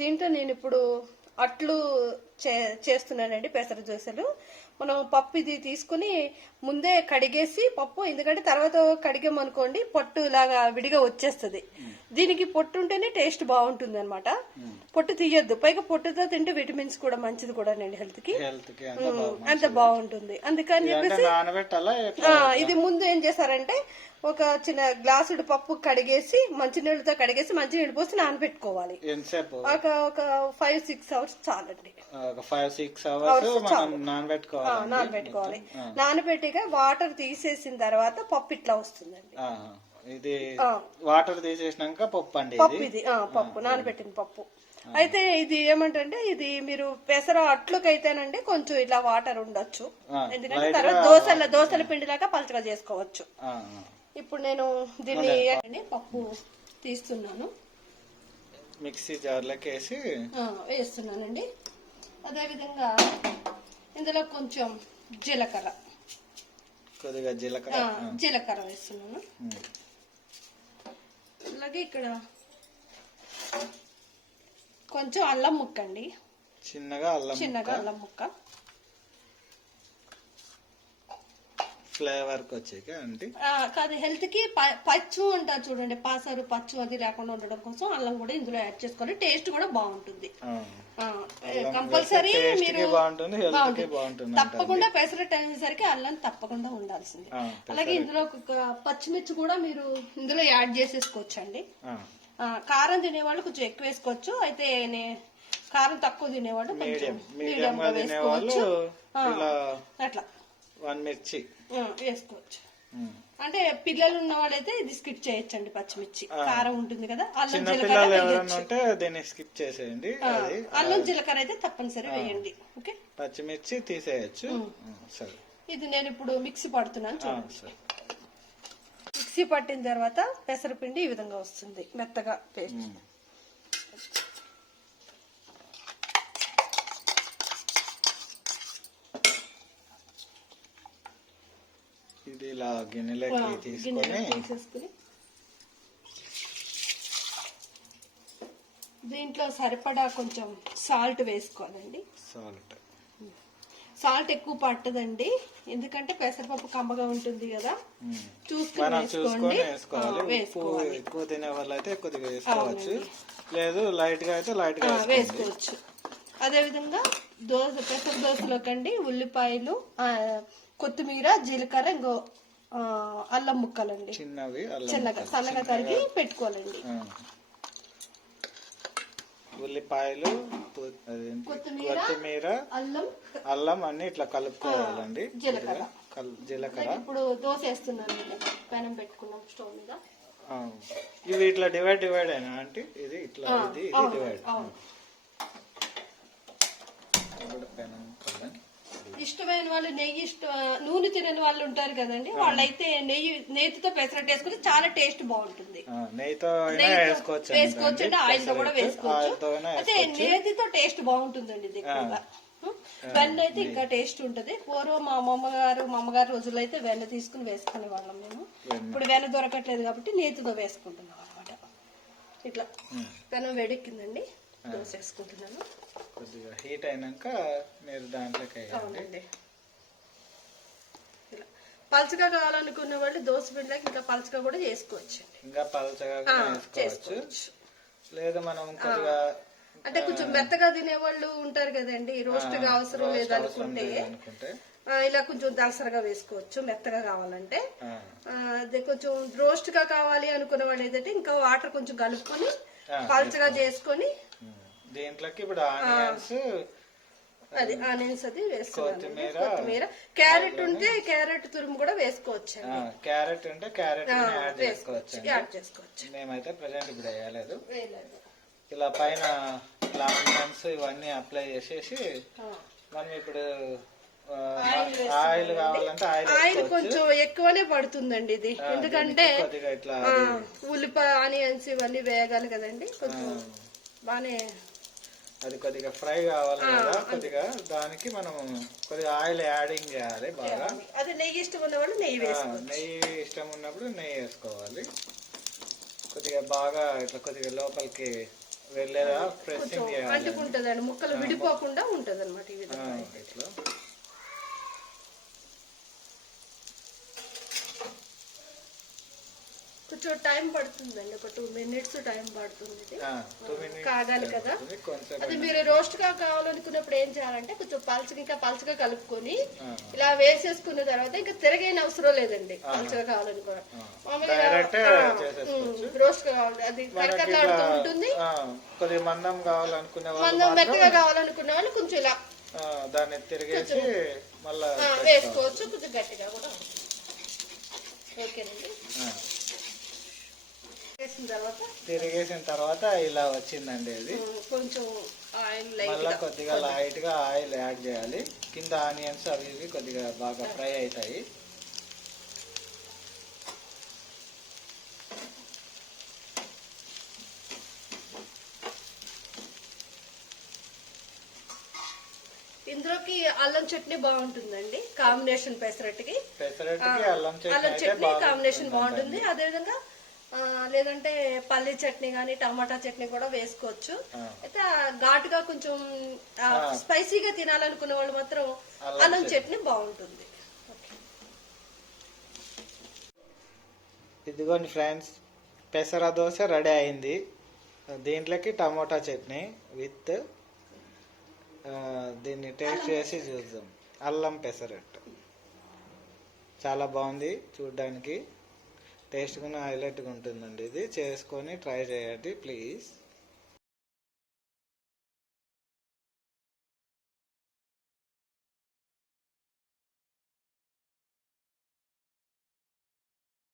దీంట్లో నేను ఇప్పుడు అట్లు చేస్తున్నానండి, పెసర దోశలు. మనం పప్పు ఇది తీసుకుని ముందే కడిగేసి పప్పు, ఎందుకంటే తర్వాత కడిగామనుకోండి పొట్టు ఇలాగా విడిగా వచ్చేస్తుంది. దీనికి పొట్టు ఉంటేనే టేస్ట్ బాగుంటుంది అనమాట. పొట్టు తీయొద్దు, పైగా పొట్టుతో తింటే విటమిన్స్ కూడా మంచిది కూడా అండి హెల్త్ కి అంత బాగుంటుంది. అందుకని చెప్పేసి ఇది ముందు ఏం చేశారంటే ఒక చిన్న గ్లాసుడు పప్పు కడిగేసి మంచినీళ్ళతో కడిగేసి మంచినీళ్ళు పోసి నానబెట్టుకోవాలి. ఒక 5-6 అవర్స్ చాలండి. 5-6 అవర్స్ నానబెట్టుకోవాలి. నానబెట్టిగా వాటర్ తీసేసిన తర్వాత పప్పు ఇట్లా వస్తుందండి. ఇది వాటర్ తీసేసినాక పప్పు అండి, పప్పు ఇది పప్పు నానబెట్టిన పప్పు. అయితే ఇది ఏమంటే ఇది మీరు పెసర అట్లకైతేనండి కొంచెం ఇట్లా వాటర్ ఉండొచ్చు, ఎందుకంటే తర్వాత దోశల పిండిలాగా పలచగా చేసుకోవచ్చు. ఇప్పుడు నేను దీన్ని పప్పు తీస్తున్నాను, మిక్సీ జార్లోకి వేస్తున్నానండి. అదే విధంగా ఇందులో కొంచెం కొద్దిగా జీలకర్ర వేస్తున్నాను. అలాగే ఇక్కడ కొంచెం అల్లం ముక్క అండి, చిన్నగా అల్లం ముక్క ఫ్లేవర్ వచ్చేకి కాదు, హెల్త్ కి పచ్చు అంటారు చూడండి, పాసారు పచ్చు అది లేకుండా ఉండడం కోసం అల్లం కూడా ఇందులో యాడ్ చేసుకోవాలి. టేస్ట్ కూడా బాగుంటుంది. కంపల్సరీ మీరు బాగుంటుంది. తప్పకుండా పెసరట్టు అనేసరికి అల్లం తప్పకుండా ఉండాల్సింది. అలాగే ఇందులో పచ్చిమిర్చి కూడా మీరు ఇందులో యాడ్ చేసేసుకోవచ్చు అండి. కారం తినేవాళ్ళు కొంచెం ఎక్కువ వేసుకోవచ్చు, అయితే కారం తక్కువ తినేవాళ్ళు కొంచెం మీడియం గా వేసుకోవచ్చు. అట్లా 1 మిర్చి వేసుకోవచ్చు. అంటే పిల్లలు ఉన్న వాళ్ళైతే ఇది స్కిప్ చేయొచ్చండి, పచ్చిమిర్చి కారం ఉంటుంది కదా. అల్లం జీలకర్ర స్కిప్ చేసేయండి. అల్లం జీలకర్ర అయితే తప్పనిసరి వేయండి. ఓకే, పచ్చిమిర్చి తీసేయచ్చు. ఇది నేను ఇప్పుడు మిక్సీ పడుతున్నాను చూడండి. మిక్సీ పట్టిన తర్వాత పెసరపిండి ఈ విధంగా వస్తుంది, మెత్తగా పేస్ట్. ఇది ఇలా గిన్నెలోకి తీసేసుకుని దీంట్లో సరిపడా కొంచెం సాల్ట్ వేసుకోవాలండి. సాల్ట్ ఎక్కువ పట్టదండి, ఎందుకంటే పెసరపప్పు కమ్మగా ఉంటుంది కదా, చూసుకుని వేసుకోవాలి. ఎక్కువ తినే వాళ్ళు అయితే కొద్దిగా వేసుకోవచ్చు, లేదు లైట్ గా అయితే లైట్ గా వేసుకోవచ్చు. అదే విధంగా పెసర దోశలోకండి ఉల్లిపాయలు, కొత్తిమీర, జీలకర్ర, ఇంకో అల్లం ముక్కలండి చిన్నగా సన్నగా తరిగి పెట్టుకోవాలండి. ఉల్లిపాయలు, కొత్తిమీర, అల్లం అన్ని ఇట్లా కలుపుకోవాలండి. జీలకర్ర. ఇప్పుడు దోశ వేస్తున్నాను, పెనం పెట్టుకున్నాం స్టవ్ మీద. ఇవి ఇట్లా డివైడ్ అయినా అంటే ఇది ఇట్లా ఇది డివైడ్. ఇష్టమైన వాళ్ళు నూనె తినని వాళ్ళు ఉంటారు కదండి, వాళ్ళైతే నెయ్యితో పెసరట్టు వేసుకుంటే చాలా టేస్ట్ బాగుంటుంది. వేసుకోవచ్చు అంటే ఆయిల్ తో కూడా వేసుకోవచ్చు. అయితే నేతితో టేస్ట్ బాగుంటుందండి ఇది ఎక్కువగా. వెన్న అయితే ఇంకా టేస్ట్ ఉంటది. పూర్వం మా అమ్మగారు రోజుల్లో అయితే వెన్న తీసుకుని వేసుకునే వాళ్ళం మేము. ఇప్పుడు వెన్న దొరకట్లేదు కాబట్టి నేతితో వేసుకుంటున్నాం అనమాట. ఇట్లా పెనం వేడెక్కిందండి, దోశ వేసుకుంటున్నాను. కొద్దిగా హీట్ అయినాక మీరు దాంట్లోకి వేయండి. పలచగా కావాలనుకున్న వాళ్ళు దోశ పిండిలోకి ఇంకా పలచగా కూడా చేసుకోవచ్చు. ఇంకా పలచగా చేసుకోవచ్చు, లేదా మనం కొద్దిగా అంటే కొంచెం మెత్తగా తినేవాళ్ళు ఉంటారు కదండి, రోస్ట్ గా అవసరం లేదనుకుంటే ఇలా కొంచెం దలసరగా వేసుకోవచ్చు. మెత్తగా కావాలంటే అదే కొంచెం రోస్ట్ గా కావాలి అనుకున్న వాళ్ళు ఏంటంటే ఇంకా వాటర్ కొంచెం కలుపుకొని పలచగా చేసుకొని దీంట్లోకి ఇప్పుడు ఆనియన్స్ అది వేసుకోవాలి. కొత్తిమీర, క్యారెట్ ఉంటే క్యారెట్ తురుము కూడా వేసుకోవచ్చు. క్యారెట్ ఉంటే క్యారెట్ యాడ్ చేసుకోవచ్చు. మేమైతే ప్రెసెంట్ ఇప్పుడు వేయలేదు. ఇలా పైన ఆనియన్స్ ఇవన్నీ అప్లై చేసేసి మనం ఇప్పుడు ఆయిల్ కావాలంటే ఆయిల్ కొంచెం ఎక్కువనే పడుతుందండి ఇది, ఎందుకంటే ఉల్లిపాయ ఆనియన్స్ ఇవన్నీ వేయగాలి కదండి. కొంచెం బానే అది కొద్దిగా ఫ్రై కావాలి కదా, కొద్దిగా దానికి మనం కొద్దిగా ఆయిల్ యాడింగ్ చేయాలి బాగా. అది నెయ్యి ఇష్టం ఉన్నవాళ్ళు నెయ్యి ఇష్టం ఉన్నప్పుడు నెయ్యి వేసుకోవాలి. కొద్దిగా బాగా ఇట్లా కొద్దిగా లోపలికి వెళ్ళేలా కొంచెం ప్రెస్సింగ్ చేయాలి అంటుకుంటదండి, ముక్కలు విడిపోకుండా ఉంటది అనమాట ఈ విధంగా. ఇట్లా. కొంచెం టైం పడుతుందండి, ఒక 2 minutes టైం పడుతుంది ఇది. 2 minutes కాగాలి కదా. కొంచెం అది మీరు రోస్ట్ గా కావాలనుకున్నప్పుడు ఏం చేయాలంటే కొంచెం ఇంకా పల్చగా కలుపుకొని ఇలా వేసేసుకున్న తర్వాత ఇంకా తిరగైన అవసరం లేదండి. పల్చగా కావాలనుకున్నా రోస్ట్ కావాలి, అది కరకరలాడుతూ ఉంటుంది. కొద్దిగా మందం కావాలనుకునే మందం మెత్తగా కావాలనుకున్న వాళ్ళు కొంచెం ఇలా దాన్ని తిరిగేసి మళ్ళా వేసుకోవచ్చు, కొంచెం గట్టిగా కూడా. ఓకేనండి. తిరిగేసిన తర్వాత ఇలా వచ్చిందండి ఇది. కొంచెం ఆయిల్ మళ్ళీ కొద్దిగా లైట్ గా ఆయిల్ యాడ్ చేయాలి. కింద ఆనియన్స్ అవి ఇవి కొద్దిగా బాగా ఫ్రై అవుతాయి. ఇందులోకి అల్లం చట్నీ బాగుంటుందండి, కాంబినేషన్ పెసరట్టుకి. అల్లం చట్నీ కాంబినేషన్ బాగుంటుంది. అదే విధంగా లేదంటే పల్లి చట్నీ గానీ టమాటా చట్నీ కూడా వేసుకోవచ్చు. అయితే ఘాటుగా కొంచెం స్పైసీగా తినాలనుకునే వాళ్ళు మాత్రం అల్లం చట్నీ బాగుంటుంది. ఇదిగోండి ఫ్రెండ్స్, పెసర దోశ రెడీ అయింది. దీంట్లోకి టమాటా చట్నీ విత్ దీన్ని టేస్ట్ చేసి చూద్దాం. అల్లం పెసరట్టు చాలా బాగుంది చూడడానికి, టేస్ట్ కూడా హైలైట్గా ఉంటుందండి. ఇది చేసుకొని ట్రై చేయండి ప్లీజ్.